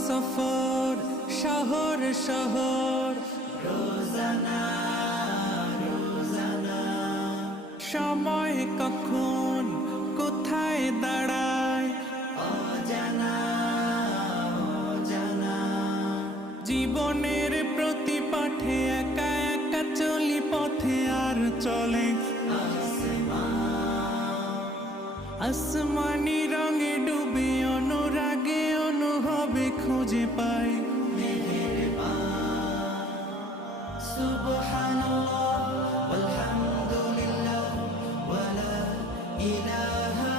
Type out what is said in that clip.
সফর শহর শহর রোজানা রোজানা সময় কখন কোথায় দাঁড়ায় অজানা অজানা জীবনের প্রতি পাঠে একা একা চলি পথে আর চলে আসমানি রঙে ডুবে অনুরাগে অনুভবে খুঁজে পাই সুবহানাল্লাহ ওয়ালহামদুলিল্লাহ ওয়ালা ইলাহা